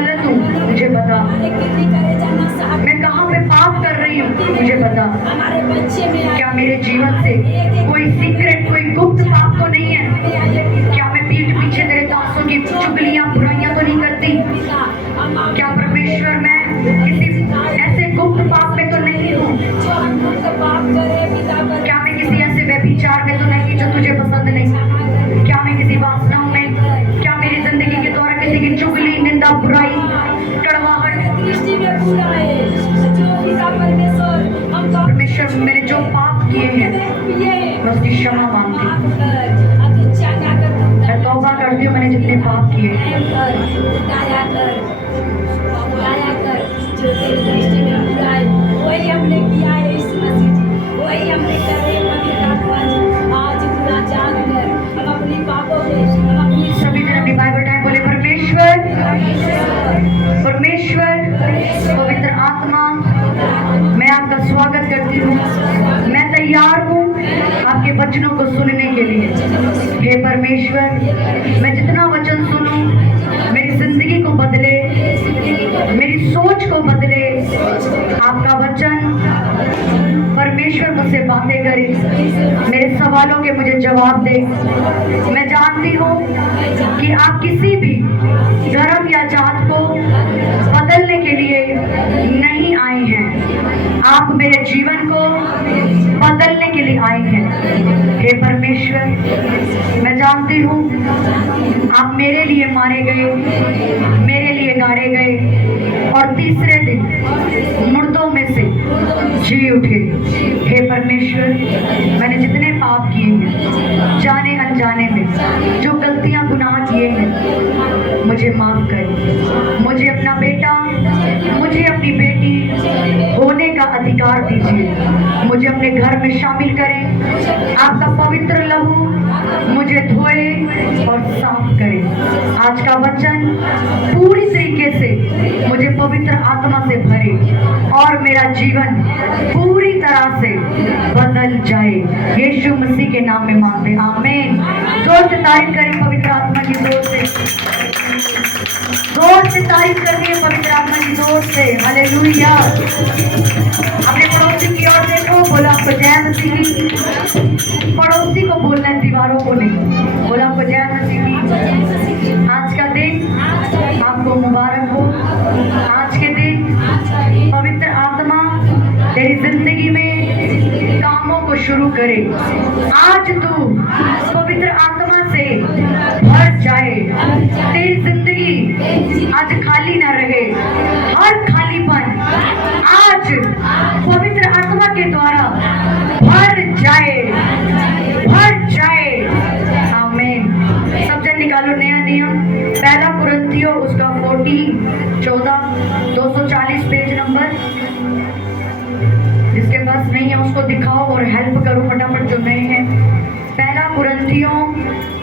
गलत हूँ मुझे बता, मैं कहाँ पे पाप कर रही हूँ मुझे बता। क्या मेरे जीवन से कोई सीक्रेट, कोई गुप्त पाप तो नहीं है? क्या मैं पीठ पीछे तेरे दासों की चुगलियां, बुराइयां तो नहीं करती? क्या परमेश्वर मैं किसी ऐसे गुप्त पाप में तो नहीं हूँ? क्या मैं किसी ऐसे व्यभिचार में तो नहीं जो तुझे पसंद नहीं? क्या मैं किसी वासनाओं में, क्या मेरी जिंदगी के द्वारा किसी की चुगली, निंदा, बुराई, कड़वाहट? परमेश्वर मैंने जो पाप किए हैं मैं उसकी क्षमा मांगती हूँ। मैं तौबा करती हूँ मैंने जितने पाप किए हैं। जो तेरी दृष्टि में बुरा है वही हमने किया है इस मसीह जी, वही हमने करे पवित्र आत्मा जी। आज पूरा जाग कर हम अपनी पापों में, हम अपनी सभी जन अपनी बाइबल उठाएं, बोले परमेश्वर, परमेश्वर, पवित्र आत्मा, मैं आपका स्वागत करती हूँ। मैं तैयार हूँ आपके वचनों को सुनने के लिए। हे परमेश्वर, मैं जितना वचन सुनूं मेरी जिंदगी को बदले, मेरी सोच को बदले। आपका वचन परमेश्वर मुझसे बातें करे, मेरे सवालों के मुझे जवाब दे। मैं जानती हूँ कि आप किसी भी धर्म या जात को बदलने के लिए नहीं आए हैं, आप मेरे जीवन को बदलने के लिए आए हैं। हे परमेश्वर, मैं जानती हूँ आप मेरे लिए मारे गए, मेरे लिए गाड़े गए और तीसरे दिन मुर्दों में से जी उठे। हे परमेश्वर, मैंने जितने पाप किए हैं जाने अनजाने में, जो गलतियां गुनाह किए हैं, मुझे माफ करें। मुझे अपना बेटा, मुझे अपनी बेटी होने का अधिकार दीजिए। मुझे अपने घर में शामिल करें। आपका पवित्र लहू मुझे धोए और साफ करे। आज का वचन पूरी तरीके से मुझे पवित्र आत्मा से भरे और मेरा जीवन पूरी तरह से बदल जाए। यीशु मसीह के नाम में मांगते, आमीन। जोर से तारीफ करें पवित्र आत्मा की जोर से, जोर से तारीफ करनी है पवित्र आत्मा की जोर से। हालेलुया। अपने पड़ोसी की ओर देखो, बोला आपको जय मसीह की। पड़ोसी को बोलना है, दीवारों को नहीं। बोला आपको जय मसीह की। आज का दिन आपको मुबारक हो। आज के दिन पवित्र आत्मा तेरी जिंदगी में कामों को शुरू करे। आज तू पवित्र आत्मा से भर जाए। तेरी जिंदगी आज खाली ना रहे। हर खालीपन आज पवित्र आत्मा के द्वारा भर जाए, भर जाए। आमीन। सब जन निकालो नया नियम, पहला कुरिन्थियों उसका 14 240 पेज नंबर। जिसके पास नहीं है उसको दिखाओ और हेल्प करो फटाफट जो नए हैं। पहला कुरिन्थियों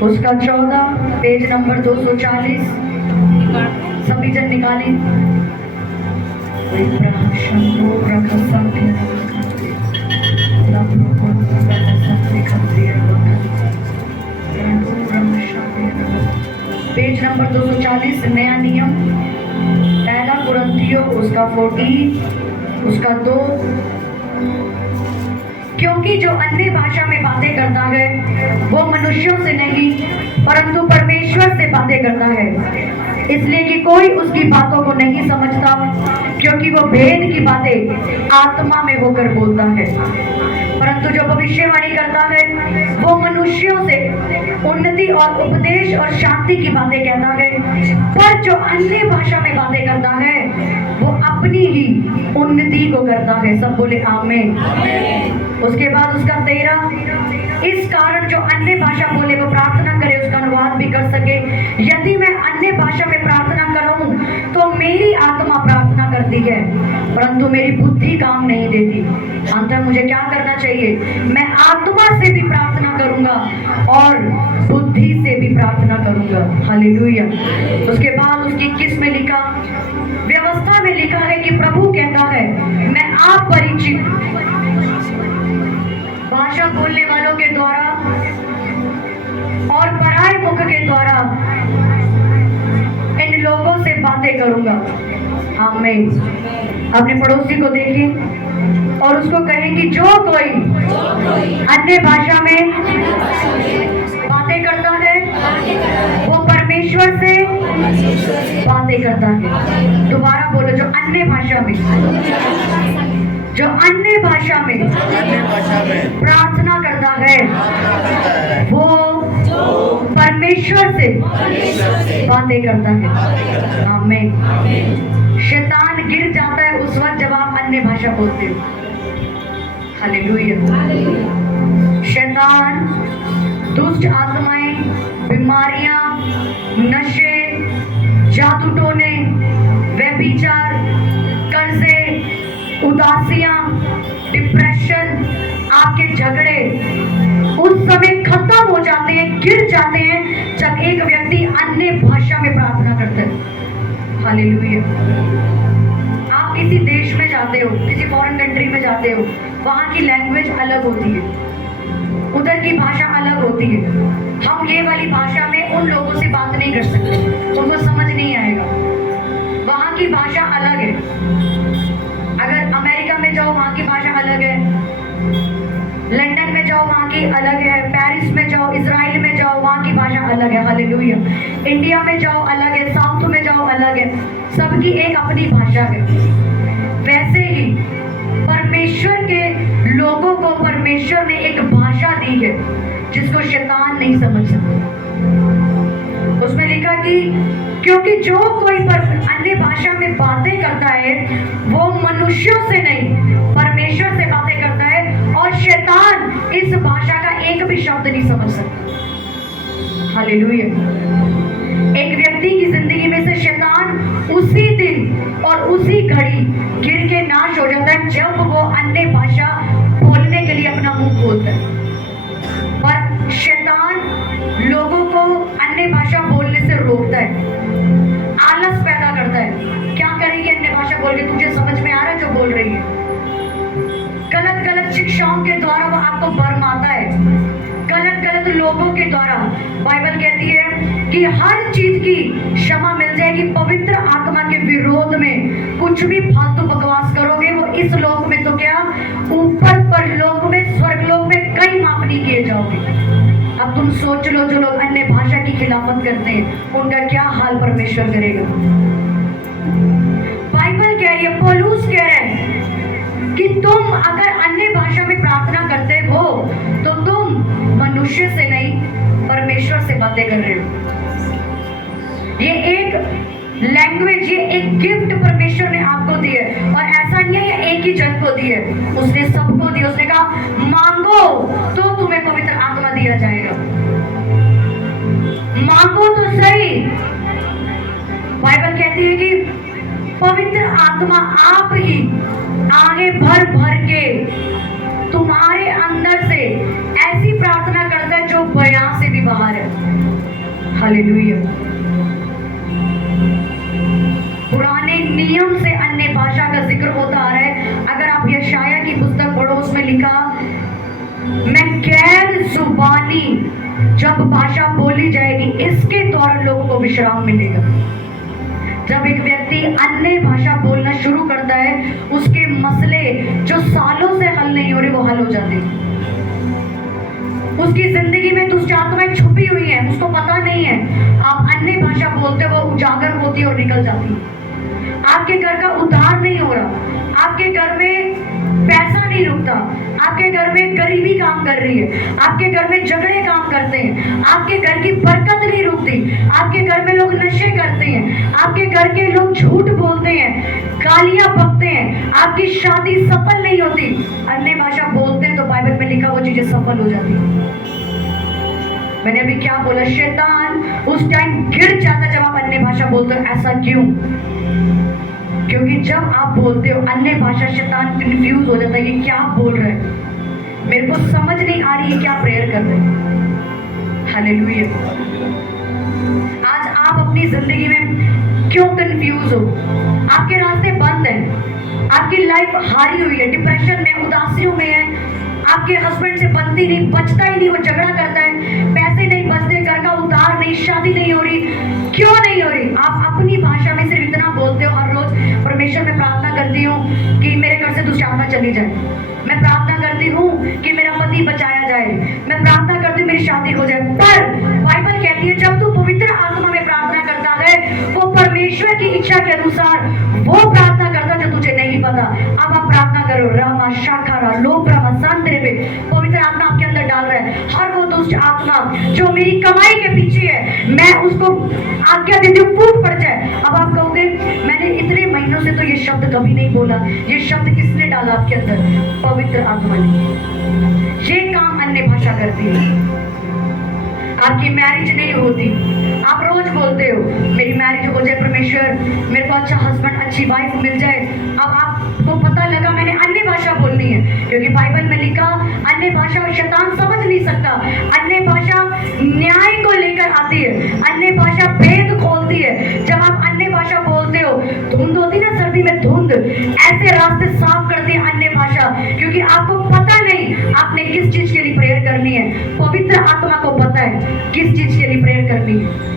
उसका 14 पेज नंबर 240। सभी जन निकालें। पेज नंबर 240 नया नियम, पहला कुरिन्थियों उसका 14 उसका 2। क्योंकि जो अन्य भाषा में बातें करता है वो मनुष्यों से नहीं परंतु परमेश्वर से बातें करता है, इसलिए कि कोई उसकी बातों को नहीं समझता, क्योंकि वो भेद की बातें आत्मा में होकर बोलता है। परंतु जो भविष्यवाणी करता है वो मनुष्यों से उन्नति और उपदेश और शांति की बातें कहता है। पर जो अन्य भाषा में बातें करता है वो अपनी ही उन्नति को करता है। सब बोले आमीन। उसके बाद उसका 13, इस कारण जो अन्य भाषा बोले वो प्रार्थना करे उसका अनुवाद भी कर सके। यदि मैं अन्य भाषा में प्रार्थना करूं तो मेरी आत्मा प्रार्थना करती है परंतु मेरी बुद्धि काम नहीं देती। अंतर मुझे क्या करना चाहिए? मैं आत्मा से भी प्रार्थना करूंगा और बुद्धि से भी प्रार्थना करूंगा। हालेलुया। उसके बाद उसकी 21 में लिखा, व्यवस्था में लिखा है कि प्रभु कहता है मैं आप परिचित भाषा बोलने वालों के द्वारा और पराये मुख के द्वारा इन लोगों से बातें बातें करूंगा। आमीन। अपने पड़ोसी को देखें और उसको कहें कि जो कोई अन्य भाषा में बातें करता है वो परमेश्वर से बातें करता है। दोबारा बोलो, जो अन्य भाषा में प्रार्थना करता है वो परमेश्वर से बातें करता है। आमीन। शैतान गिर जाता है उस वक्त जब आप अन्य भाषा बोलते हो। हालेलुया। शैतान, दुष्ट आत्माएं, बीमारियां, नशे, जादू टोने, व्यभिचार, कर्जे, उदासियां, डिप्रेशन, आपके झगड़े उस समय खत्म हो जाते हैं, गिर जाते हैं जब एक व्यक्ति अन्य भाषा में प्रार्थना करता है। हालेलुया। आप किसी देश में जाते हो, किसी फॉरेन कंट्री में जाते हो, वहां की लैंग्वेज अलग होती है, उधर की भाषा अलग होती है। हम ये वाली भाषा में उन लोगों से बात नहीं कर सकते, उनको समझ नहीं आएगा। वहां की भाषा अलग है। अगर अमेरिका में जाओ वहां की भाषा अलग है, लंदन में जाओ वहां की अलग है, पेरिस में जाओ, इजराइल में जाओ वहां की भाषा अलग है। हालेलुया। इंडिया में जाओ अलग है, साउथ में जाओ अलग है, सबकी एक अपनी भाषा है। वैसे ही परमेश्वर के लोगों को परमेश्वर ने एक भाषा दी है जिसको शैतान नहीं समझ सकता। उसमें लिखा कि क्योंकि जो कोई अन्य भाषा में बातें करता है वो मनुष्यों से नहीं परमेश्वर से बातें करता है, और शैतान इस भाषा का एक भी शब्द नहीं समझ सकता। हालेलुया। एक व्यक्ति की जिंदगी में से शैतान उसी दिन और उसी घड़ी गिर के नाश हो जाता है जब वो अन्य भाषा बोलने के लिए अपना मुंह खोलता है। पर शैतान लोगों को अन्य भाषा बोलने से रोकता है, आलस पैदा करता है। क्या करेगी अन्य भाषा बोल के, तुझे समझ में आ रहा है जो बोल रही है? गलत गलत शिक्षाओं के द्वारा वो आपको भरमाता है, गलत गलत लोगों के द्वारा। बाइबल कहती है कि हर चीज की क्षमा मिल जाएगी, पवित्र आत्मा के विरोध में कुछ भी फालतू बकवास करोगे वो इस लोक में तो क्या, ऊपर परलोक में, स्वर्गलोक में कई माफ नहीं किए जाओगे। अब तुम सोच लो, जो लोग अन्य भाषा की खिलाफत करते हैं उनका क्या हाल परमेश्वर करेगा। बाइबल कह रही है, पौलुस कह रहे हैं कि तुम अगर अन्य भाषा में प्रार्थना करते हो तो तुम मनुष्य से नहीं परमेश्वर से बातें कर रहे हो। ये एक लैंग्वेज, ये एक गिफ्ट परमेश्वर ने आपको दी है, और ऐसा नहीं है ये एक ही जन को दी है, उसने सबको दी। उसने कहा मांगो तो तुम्हें पवित्र आत्मा दिया जाएगा, मांगो तो सही। बाइबल कहती है कि पवित्र आत्मा आप ही आगे भर भर के तुम्हारे अंदर से ऐसी प्रार्थना करता है जो बयां से भी बाहर है। हालेलुया। पुराने नियम से अन्य भाषा का जिक्र होता आ रहा है। अगर आप यशाया की पुस्तक पढ़ो, उसमें लिखा, मैं गैर जुबानी जब भाषा बोली जाएगी इसके द्वारा लोगों को विश्राम मिलेगा। जब एक व्यक्ति अन्य भाषा बोलना शुरू करता है, उसके मसले जो सालों से हल नहीं हो रहे वो हल हो जाते हैं। उसकी जिंदगी में दुष्ट आत्माएं छुपी हुई हैं, उसको पता नहीं है। आप अन्य भाषा बोलते हो, वो उजागर होती है और निकल जाती है। आपके घर का उद्धार नहीं हो रहा, आपके घर में पैसा नहीं रुकता, आपके घर में गरीबी काम कर रही है, आपके घर में झगड़े काम करते हैं, आपके घर की बरकत नहीं रुकती, आपके घर में लोग नशे करते हैं, आपके घर के लोग झूठ बोलते हैं, गालियां बकते हैं, आपकी शादी सफल नहीं होती। अन्य भाषा बोलते हैं तो बाइबल में लिखा वो चीजें सफल हो जाती है। मैंने अभी क्या बोला, शैतान उस टाइम गिर जाता जब आप अन्य भाषा बोलते हो। ऐसा क्यों? क्योंकि जब आप बोलते हो अन्य भाषा, शैतान कंफ्यूज हो जाता है, ये क्या बोल रहे हैं, मेरे को समझ नहीं आ रही है क्या प्रेयर कर रहे हैं। हालेलुया। आज आप अपनी जिंदगी में क्यों कंफ्यूज हो? आपके रास्ते बंद हैं, आपकी लाइफ हारी हुई है, डिप्रेशन में, उदासियों में है, आपके हस्बैंड से बनती नहीं, बचता ही नहीं, वो झगड़ा करता है, पैसे नहीं नहीं बसते, घर का उद्धार नहीं, शादी नहीं हो रही, क्यों नहीं हो रही? आप अपनी भाषा में सिर्फ इतना बोलते हो हर रोज, परमेश्वर में प्रार्थना करती हूँ कि मेरे घर से दुष्ट आत्मा चली जाए, मैं प्रार्थना करती हूँ कि मेरा पति बचाया जाए, मैं प्रार्थना करती हूँ मेरी शादी हो जाए। पर बाइबल कहती है जब तू पवित्र आत्मा में प्रार्थना करता है, वो परमेश्वर की इच्छा के अनुसार वो प्रार्थना करता जो तुझे नहीं पता। अब आप प्रार्थना करो, रामा शाखारा लोप्रमा सांद्रे पे पवित्र आत्मा आपके अंदर डाल रहा है। हर वो दुष्ट आत्मा जो मेरी कमाई के पीछे है, मैं उसको आज्ञा देती हूँ फूट पड़ जाए। अब आप कहोगे मैंने इतने महीनों से तो ये शब्द कभी नहीं बोला, ये शब्द किसने डाला आपके अंदर? पवित्र आत्मा ने। ये काम अन्य भाषा करती है। आपकी मैरिज नहीं होती, आप रोज बोलते हो मेरी मैरिज हो जाए परमेश्वर, मेरे को अच्छा हस्बैंड अच्छी वाइफ मिल जाए। अब आपको पता लगा मैंने अन्य भाषा बोलनी है, क्योंकि बाइबल में लिखा अन्य भाषा और शैतान समझ नहीं सकता। अन्य भाषा न्याय को लेकर आती है, अन्य भाषा भेद खोलती है। जब आप अन्य भाषा बोलते हो, धुंध होती ना सर्दी में धुंध, ऐसे रास्ते साफ करती है अन्य भाषा, क्योंकि आपको पता नहीं आपने किस चीज के लिए प्रेयर करनी है। पवित्र आत्मा को पता है किस चीज के लिए प्रेयर करनी है।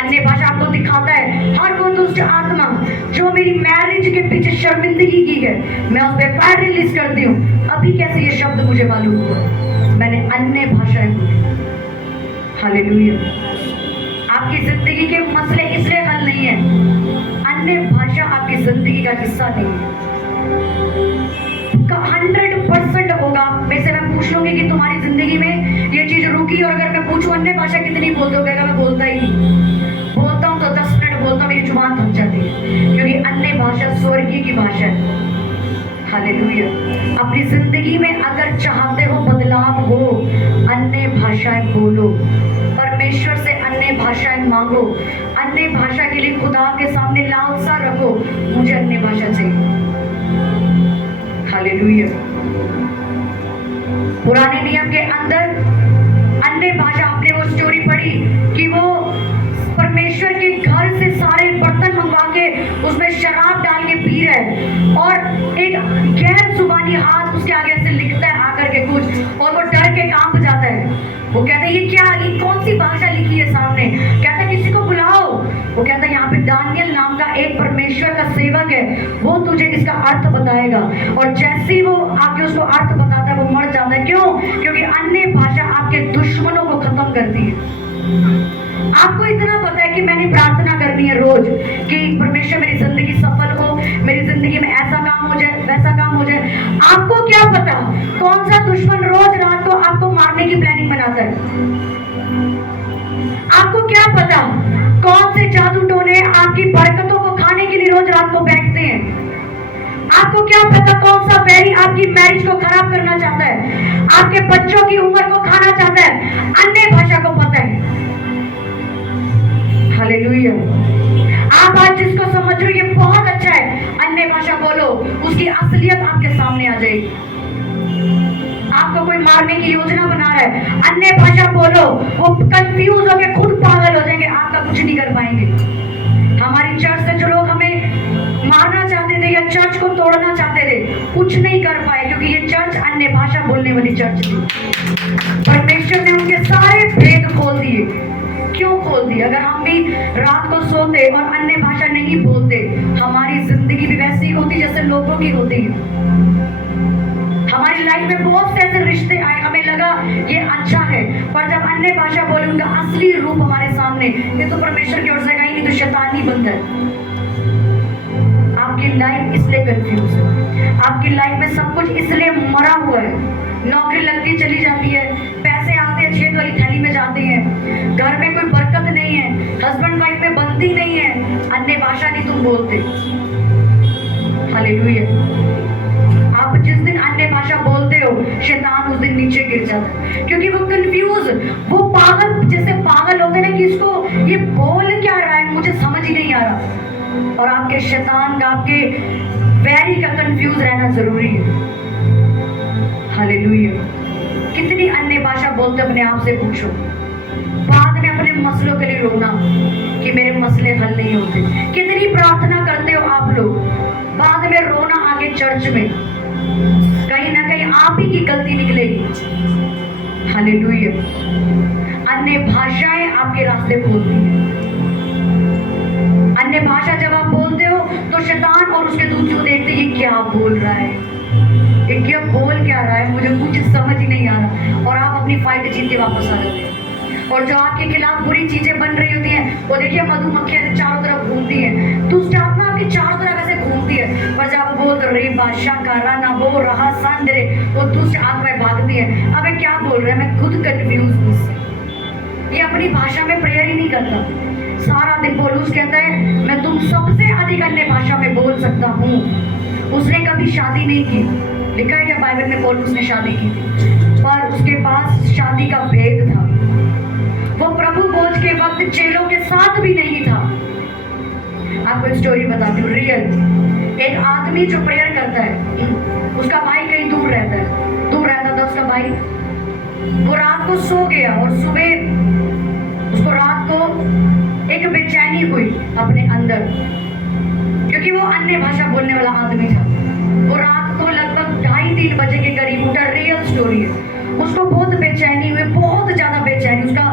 अन्य भाषा आपको दिखाता है हर वो दुष्ट आत्मा जो मेरी मैरिज के पीछे शर्मिंदगी की है, मैं उस पर फायर रिलीज करती हूँ। अभी कैसे ये शब्द मुझे मालूम हुआ, मैंने अन्य भाषाएं बोली। हालेलुया। आपकी जिंदगी के मसले इसलिए हल नहीं है, अन्य भाषा आपकी जिंदगी का हिस्सा नहीं है। 100% होगा। वैसे मैं पूछ लूंगी कि तुम्हारी जिंदगी में ये चीज रुकी, और अगर मैं पूछूं अन्य भाषा कितनी बोलते हो, कहेगा मैं बोलता ही नहीं। बोलता हूँ तो 10 मिनट बोलता हूँ, मेरी जुबान थक जाती है, क्योंकि अन्य भाषा स्वर्गीय की भाषा है। हालेलुया। अपनी जिंदगी में अगर चाहते हो बदलाव हो, अन्य भाषाएं बोलो, परमेश्वर से अन्य भाषाएं मांगो, अन्य भाषा के लिए खुदा के सामने लालसा रखो, मुझे अन्य भाषा चाहिए। हालेलुया। पुराने नियम के अंदर अन्य भाषा, आपने वो स्टोरी पढ़ी कि वो परमेश्वर के घर से सारे बर्तन मंगवा के उसमें शराब डाल के पी रहे, और एक गैर जुबानी हाथ उसके आगे से लिखता है आकर के कुछ, और वो डर के कांप जाता है। वो कहता है ये क्या, ये कौन सी भाषा लिखी है सामने? कहता है किसी को बुलाओ। वो कहता है यहाँ पे दानियल नाम का एक परमेश्वर का सेवक है, वो तुझे इसका अर्थ बताएगा। और जैसे ही वो आके उसको अर्थ बताता है, वो मर जाता है। क्यों? क्योंकि अन्य भाषा आपके दुश्मनों को खत्म करती है। आपको इतना पता है कि मैंने प्रार्थना करनी है रोज कि परमेश्वर मेरी जिंदगी सफल हो, मेरी जिंदगी में ऐसा काम हो जाए, वैसा काम हो जाए। आपको क्या पता कौन सा दुश्मन रोज रात को आपको मारने की प्लानिंग बनाता है? आपको क्या पता कौन से जादू टोने आपकी बरकतों को खाने के लिए रोज रात को बैठते हैं? आपको क्या पता कौन सा बैरी आपकी मैरिज को खराब करना चाहता है, आपके बच्चों की उम्र को खाना चाहता है? अन्य भाषा को पता है। हालेलुया। आप आज जिसको समझ रहे हो ये बहुत अच्छा है, अन्य भाषा बोलो, उसकी असलियत आपके सामने आ जाएगी। आपको कोई मारने की योजना बना रहा है, अन्य भाषा बोलो, वो कंफ्यूज होकर खुद पागल हो जाएंगे, आपका कुछ नहीं कर पाएंगे। हमारी चर्च से जो लोग हमें मारना चाहते थे या चर्च को तोड़ना चाहते थे, कुछ नहीं कर पाए, क्योंकि ये चर्च अन्य भाषा बोलने वाली चर्च थी। परमेश्वर ने उनके सारे भेद खोल दिए। क्यों खोल दिया? अगर हम भी रात को सोते और अन्य भाषा नहीं बोलते, हमारी जिंदगी भी वैसी होती जैसे लोगों की होती है। हमारी लाइफ में बहुत से ऐसे रिश्ते आए, हमें लगा ये अच्छा है, पर जब अन्य भाषा बोले उनका असली रूप हमारे सामने, ये तो परमेश्वर की ओर से कहीं नहीं तो शैतानी बनता है। आपकी लाइफ इसलिए कंफ्यूज है, आपकी लाइफ में सब कुछ इसलिए मरा हुआ है। नौकरी लगती चली जाती है, पैसे आते हैं छेद वाली थैली में जाते हैं, घर में कोई बरकत नहीं है, हस्बैंड वाइफ में बनती नहीं है, अन्य भाषा नहीं तुम बोलते। हालेलुया। आप जिस दिन अन्य भाषा बोलते हो, शैतान उस दिन नीचे गिर जाता है, क्योंकि वो कंफ्यूज, वो पागल, जैसे पागल होते ना कि इसको ये बोल क्या रहा है, मुझे समझ ही नहीं आ रहा। और आपके शैतान का, आपके वैरी का कंफ्यूज रहना जरूरी है। हालेलुया। कितनी अन्य भाषा बोलते अपने आप से पूछो, बाद में अपने मसलों के लिए रोना कि मेरे मसले हल नहीं होते। कितनी प्रार्थना करते हो आप लोग, बाद में रोना आगे चर्च में, कहीं ना कहीं आप ही की गलती निकलेगी। हालेलुया। अन्य भाषाएं आपके रास्ते खोलती हैं। अन्य भाषा जब आप बोलते हो तो शैतान और उसके दूत जो देखते हैं, ये क्या बोल रहा है, ये क्या बोल क्या रहा है, मुझे कुछ समझ ही नहीं आ रहा, और आप अपनी फाइट जीत के वापस आ जाते हैं। और जो आपके खिलाफ बुरी चीजें बन रही होती हैं, वो देखिए मधुमक्खियां से चारों तरफ घूमती हैं, दुष्ट आत्मा आपकी चारों तरफ ऐसे घूमती है, पर जब आप बोल रही बादशाह कारा ना वो रहा सांदरे, वो दुष्ट आत्माएं भागती है। अब ये क्या बोल रहे हैं, मैं खुद कंफ्यूज हूँ इससे। ये अपनी भाषा में प्रेयर ही नहीं करता। सारा दिन पौलुस कहता है मैं तुम सबसे अधिक अन्य भाषा में बोल सकता हूँ। उसने कभी शादी नहीं की, लिखा है क्या बाइबल में पौलुस ने शादी की थी, पर उसके पास शादी का भेद था। वो प्रभु भोज के वक्त चेलों के साथ भी नहीं था। आपको एक स्टोरी बताती हूँ, रियल। एक आदमी जो प्रेयर करता है, उसका भाई कहीं दूर रहता था उसका भाई। वो रात को सो गया और सुबह उसको रात को एक बेचैनी हुई अपने अंदर, क्योंकि वो अन्य भाषा बोलने वाला आदमी था। वो रात को लगभग 2:30-3 बजे के करीब उठा, रियल स्टोरी है। उसको बहुत बेचैनी हुई, बहुत ज्यादा बेचैनी, उसका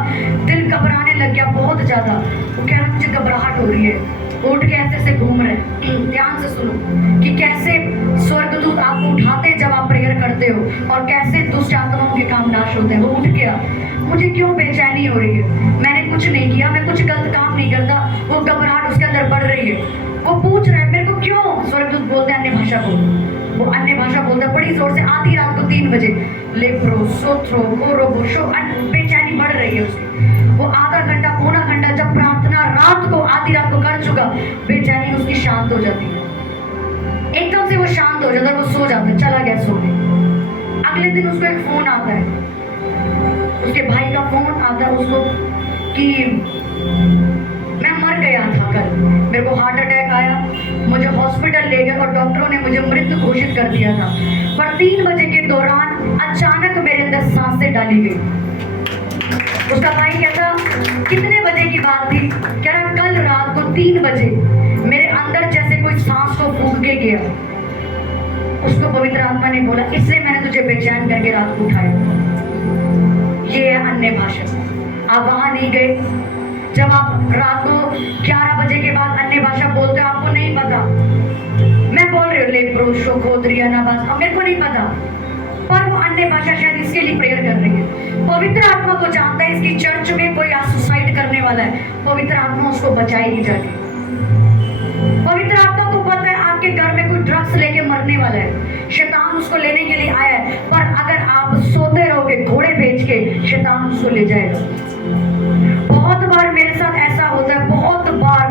दिल घबराने लग गया बहुत ज्यादा। वो कह रहा मुझे घबराहट हो रही है, उठ के ऐसे से घूम रहे। ध्यान से सुनो कि कैसे स्वर्गदूत आपको उठाते हैं जब आप प्रेयर करते हो, और कैसे दुष्ट आत्माओं के काम नाश होते हैं। वो उठ गया, मुझे क्यों बेचैनी हो रही है, मैंने कुछ नहीं किया, मैं कुछ गलत काम नहीं करता। वो घबराहट उसके अंदर बढ़ रही है। वो पूछ रहा है मेरे को क्यों। स्वर्गदूत बोलते हैं अन्य भाषा बोल। वो अन्य भाषा बोलता बड़ी जोर से, आधी रात को 3 बजे। लेप्रो सोथ्रो कोरो बोशो, बेचैनी बढ़ रही है उसकी। वो आधा घंटा पौना घंटा जब प्रार्थना रात को आधी रात को कर चुका, बेचैनी उसकी शांत हो जाती है। एकदम से वो शांत हो जाता है, वो सो जाता है, चला गया सो के। अगले दिन उसको एक फोन आता है, उसके भाई का फोन आता है उसको कि मैं मर गया था कल, मेरे को हार्ट अटैक आया, मुझे हॉस्पिटल ले गए और डॉक्टरों ने मुझे मृत घोषित कर दिया था, पर 3 बजे के दौरान अचानक मेरे अंदर सांसें डाली गई। उसका भाई कहता कितने बजे की बात थी, कह रहा कल रात को 3 बजे मेरे अंदर जैसे कोई सांस को फूंक के गया। उसको पवित्र आत्मा ने बोला इसलिए मैंने तुझे बेचैन करके रात को उठाया। ये है अन्य भाषा। आप वहां नहीं गए, जब आप रात को 11 बजे के बाद अन्य भाषा बोलते हो, आपको नहीं पता, मैं बोल रही हूँ लेप्रो शोकोद्रिया नाबास, अब मेरे को नहीं पता, पर वो अन्य भाषा शायद इसके लिए प्रेयर कर रही है। पवित्र आत्मा को जानता है इसकी चर्च में कोई आज सुसाइड करने वाला है, पवित्र आत्मा उसको बचाएगी जाके। पवित्र आत्मा को पता है आपके घर में कोई ड्रग्स लेके मरने वाला है, शैतान उसको लेने के लिए आया है, पर अगर आप सोते रहोगे घोड़े बेच के, शैतान उसको ले जाएगा। बहुत बार मेरे साथ ऐसा होता है, बहुत बार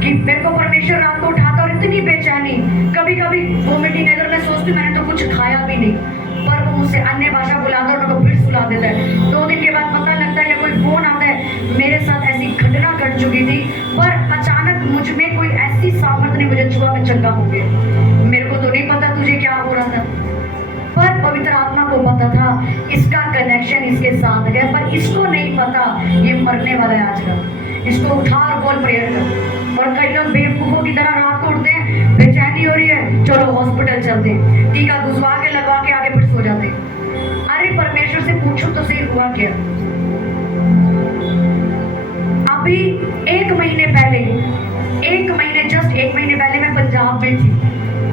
कि मेरे को परमेश्वर रात को उठाता और इतनी बेचैनी, कभी कभी वोमिटिंग, अगर मैं सोचती मैंने तो कुछ खाया भी नहीं, पर वो मुझसे अन्य भाषा बुलाता और मेरे को फिर सुला देता है। 2 दिन के बाद पता लगता है या कोई फोन आता है, मेरे साथ ऐसी घटना घट चुकी थी, पर अचानक मुझ में कोई ऐसी सामर्थ्य ने मुझे छुआ, मैं चंगा हो गया। मेरे को तो नहीं पता तुझे क्या हो रहा था, पर पवित्र आत्मा को पता था इसका कनेक्शन इसके साथ है, पर इसको नहीं पता ये मरने वाला है आज का। इसको उठा और बोल प्रेयर कर। और कई लोग बेवकूफों की तरह रात को उठते हैं, बेचैनी हो रही है, चलो हॉस्पिटल चलते हैं, टीका घुसवा के लगवा के आगे फिर सो जाते हैं। अरे परमेश्वर से पूछो तो सही हुआ क्या। अभी 1 महीने पहले, जस्ट 1 महीने पहले मैं पंजाब में थी।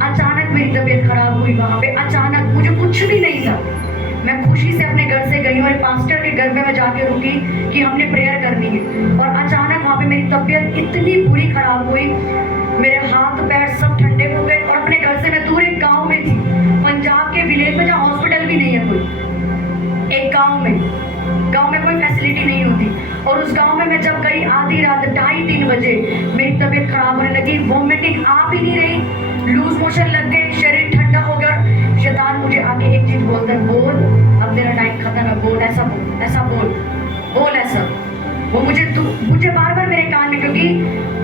अचानक मेरी तबीयत खराब हुई वहां पे, अचानक, मुझे कुछ भी नहीं था। मैं खुशी से अपने घर से गई और पास्टर के घर में मैं जाके रुकी कि हमने प्रेयर करनी है, और अचानक वहाँ पे मेरी तबीयत इतनी बुरी खराब हुई, मेरे हाथ पैर सब ठंडे हो गए। और अपने घर से मैं दूर एक गांव में थी, पंजाब के विलेज में, जहाँ हॉस्पिटल भी नहीं है कोई, एक गांव में कोई फैसिलिटी नहीं होती। और उस गांव में मैं जब गई आधी रात 2:30-3 बजे, मेरी तबीयत खराब होने लगी, वोमिटिंग आ भी नहीं रही, लूज मोशन लग गए, शरीर ठंडा हो गया। शैतान मुझे आके एक चीज बोलता है, बोल अब तेरा टाइम खत्म है, बोल ऐसा बोल, ऐसा बोल ऐसा। वो मुझे बार बार मेरे कान में, क्योंकि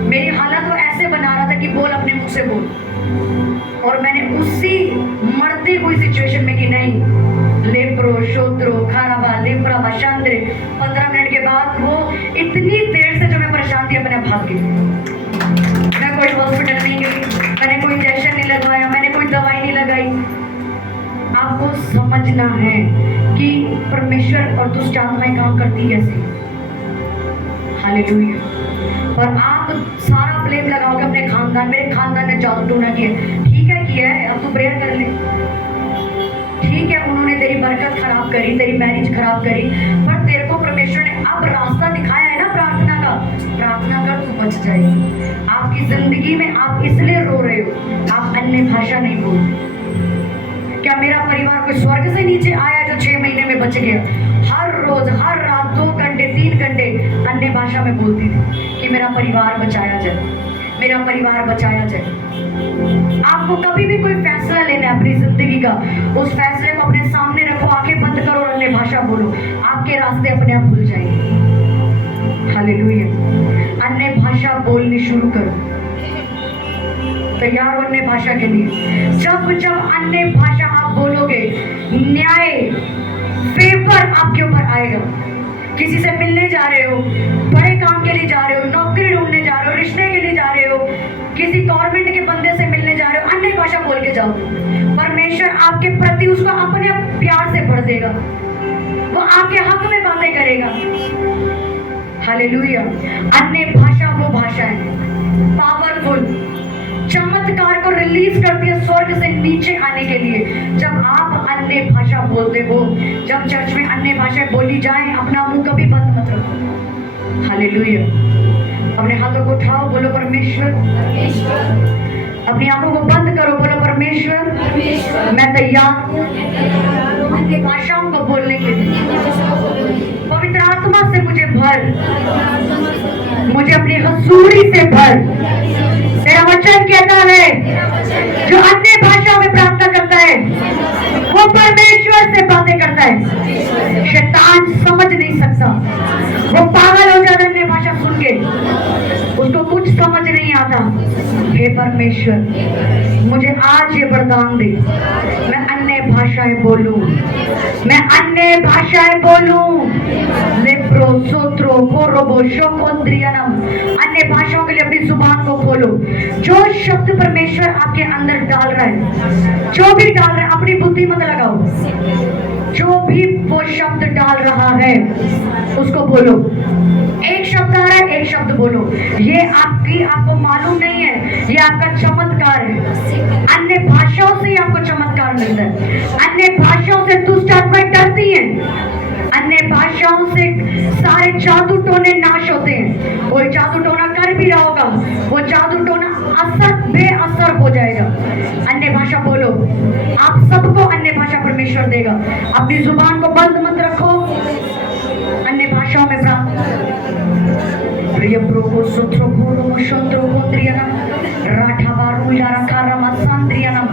मेरी हालत वो ऐसे बना रहा था कि बोल अपने मुंह से बोल, और मैंने उसी मरती हुई सिचुएशन में कि नहीं, लेप्रो शोत्रो खाराबा लेप्रा बशांद्रे, 15 मिनट के बाद वो इतनी देर से जो मैं परेशान थी अपने भाग गई। मैं कोई हॉस्पिटल नहीं गई, मैंने कोई इंजेक्शन नहीं लगवाया, मैंने कोई दवाई नहीं लगाई, आपको समझना है कि परमेश्वर और दुष्ट आत्माएं काम करती कैसे। हालेलुया। और आप सारा ब्लेम लगाओगे अपने खानदान, मेरे खानदान ने जादू टोना किया। ठीक है किया है, अब तू प्रेयर कर ले। ठीक है उन्होंने तेरी बरकत खराब करी, तेरी मैरिज खराब करी, पर तेरे को परमेश्वर ने अब रास्ता दिखाया है ना प्रार्थना का। प्रार्थना कर, तू बच जाएगी। आपकी जिंदगी में आप इसलिए रो रहे हो, आप अन्य भाषा नहीं बोलते। क्या मेरा परिवार कोई स्वर्ग से नीचे आया जो 6 महीने में बच गया? हर रोज हर रात 2 घंटे 3 घंटे अन्य भाषा में बोलती थी कि मेरा परिवार बचाया जाए, मेरा परिवार बचाया जाए। आपको कभी भी कोई फैसला लेना है अपनी जिंदगी का, उस फैसले को अपने सामने रखो, आंखें बंद करो और अन्य भाषा बोलो, आपके रास्ते अपने आप खुल जाएंगे। हालेलुया। अन्य भाषा बोलनी शुरू करो। तैयार हो अन्य भाषा के लिए? जब जब अन्य भाषा आप बोलोगे, न्याय फेवर आपके ऊपर आएगा। किसी से मिलने जा रहे हो, बड़े काम के लिए जा रहे हो, नौकरी ढूंढने जा रहे हो, रिश्ते के लिए जा रहे हो, किसी गवर्नमेंट के बंदे से मिलने जा रहे हो, अन्य भाषा बोल के जाओ, परमेश्वर आपके प्रति उसको अपने प्यार से भर देगा, वो आपके हक में बातें करेगा। हालेलुया। अन्य भाषा वो भाषा है पावरफुल, चमत्कार को रिलीज करती है स्वर्ग से नीचे आने के लिए। जब आप अन्य भाषा बोलते हो, जब चर्च में अन्य भाषाएं बोली जाए, अपना मुंह कभी बंद मत रखो। हालेलुया। अपने हाथों को उठाओ, बोलो परमेश्वर। अपनी आंखों को बंद करो, बोलो परमेश्वर मैं तैयार हूं अन्य भाषाओं को बोलने के लिए। पवित्र आत्मा से मुझे भर, मुझे अपनी हसूरी से भर। तेरा वचन कहता है जो अन्य भाषा में प्रार्थना करता है वो परमेश्वर से बातें करता है। शैतान समझ नहीं सकता, वो पागल हो जाता अन्य भाषा सुन के, उसको कुछ समझ नहीं आता। हे परमेश्वर मुझे आज ये वरदान दे, मैं अन्य भाषाएं बोलूं, मैं अन्य भाषाएं बोलूं। लेप्रो सोत्रो कोरोबो शोकोंद्रियनम। अन्य भाषाओं के लिए अपनी जुबान को खोलो। जो शब्द परमेश्वर आपके अंदर डाल रहा है, जो भी डाल रहा है, अपनी बुद्धि मत लगाओ, जो भी वो शब्द डाल रहा है उसको बोलो। एक शब्द आ रहा है, एक शब्द बोलो। ये आपको मालूम नहीं है, ये आपका चमत्कार है। अन्य भाषाओं से आपको चमत्कार मिलता है। अन्य भाषाओं से दुष्ट आत्माएं डरती हैं। अन्य भाषाओं से सारे जादू टोने नाश होते हैं। कोई जादू टोना कर भी रहा होगा, वो जादू टोना बेअसर हो जाएगा। अन्य भाषा बोलो, आप सबको अन्य भाषा परमेश्वर देगा। अपनी जुबान को बंद मत रखो, अन्य भाषाओं में प्रार्थना। प्रिय प्रभु सुत्रो गुरु शंत्रो गोत्रियनम राठावारू यारा कारमा सांद्रियनम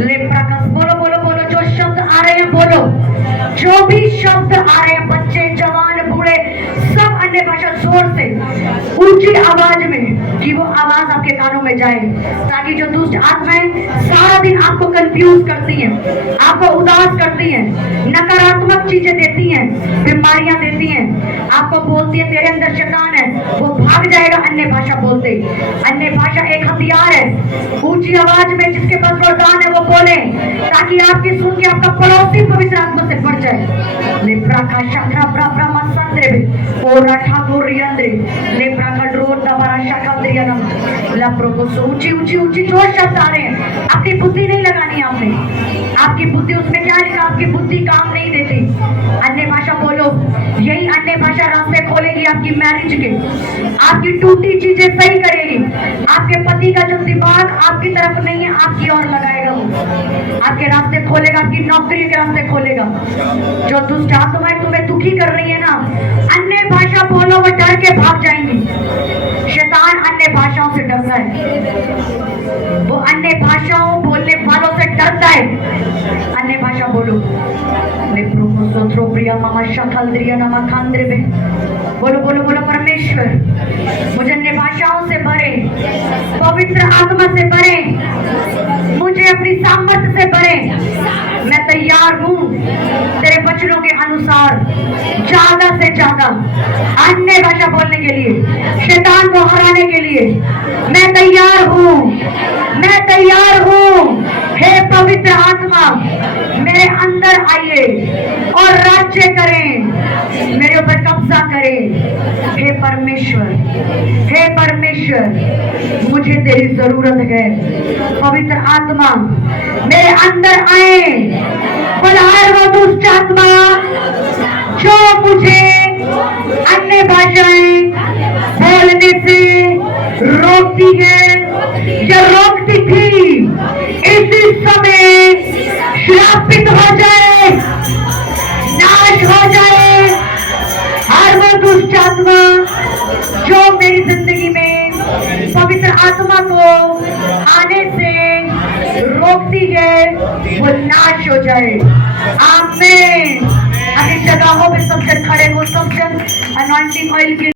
लेप्राकस। बोलो बोलो बोलो, जो शब्द आ रहे हैं बोलो, जो भी शब्द आ रहे हैं, बच्चे जवान बूढ़े सब अन्य भाषा जोर से ऊंची आवाज में, कि वो आवाज आपके कानों में जाए, ताकि जो दुष्ट आत्माएं सारा दिन आपको कंफ्यूज करती हैं, आपको उदास करती हैं, नकारात्मक चीजें देती हैं, बीमारियां देती हैं, आपको बोलती है तेरे अंदर शैतान है, वो भाग जाएगा अन्य भाषा बोलते। अन्य भाषा एक हथियार है, ऊंची आवाज में जिसके पास वरदान है वो बोले, ताकि आपकी सुन के आपका पड़ोसी पवित्र आत्मा से बढ़ जाए। लेप्रा का शाखा ब्राब्रा मसंद्रे ओरा ठाकुर यंद्रे लेप्रा का ड्रोन दबारा शाखा द्रियनम लप्रो को ऊंची ऊंची ऊंची जो शब्द आ रहे हैं, अपनी बुद्धि नहीं लगानी आपने। आपकी बुद्धि उसमें क्या लिखा, आपकी बुद्धि काम नहीं देती। अन्य भाषा बोलो, यही अन्य भाषा रास्ते खोलेगी आपकी मैरिज के, आपकी टूटी चीजें सही करेगी। आपके पति का जो दिमाग आपकी तरफ नहीं है, आपकी ओर लगाएगा, वो आपके रास्ते खोलेगा, आपकी नौकरी के रास्ते खोलेगा। जो दुष्ट आत्माएं तुम्हें दुखी कर रही है ना, अन्य भाषा बोलो, वो डर के भाग जाएंगी। शैतान अन्य भाषाओं से डरता है, वो अन्य भाषाओं बोलने वालों से डरता है। अन्य भाषा बोलो। बोलो बोलो बोलो, परमेश्वर मुझे अन्य भाषाओं से भरे, पवित्र आत्मा से भरे, मुझे अपनी सामर्थ्य से भरे। मैं तैयार हूँ तेरे वचनों के अनुसार ज्यादा से ज्यादा अन्य भाषा बोलने के लिए, शैतान को हराने के लिए। मैं तैयार हूँ, मैं तैयार हूँ। हे पवित्र आत्मा मेरे अंदर आइए और राज्य करें, मेरे ऊपर कब्जा करें। हे परमेश्वर, हे परमेश्वर, मुझे तेरी जरूरत है। पवित्र आत्मा मेरे अंदर आए, बलहार वो दुष्ट आत्मा जो मुझे अन्य भाषाएं बोलने से रोकती है या रोकती थी, इसी समय श्रापित हो जाए, नाश हो जाए। हर वो दुष्ट आत्मा जो मेरी जिंदगी में पवित्र आत्मा को आने से रोकती है, वो नाश हो जाए। आमीन। अपनी जगहों पे सब जन खड़े हो, सब जन अनॉइंटिंग ऑयल के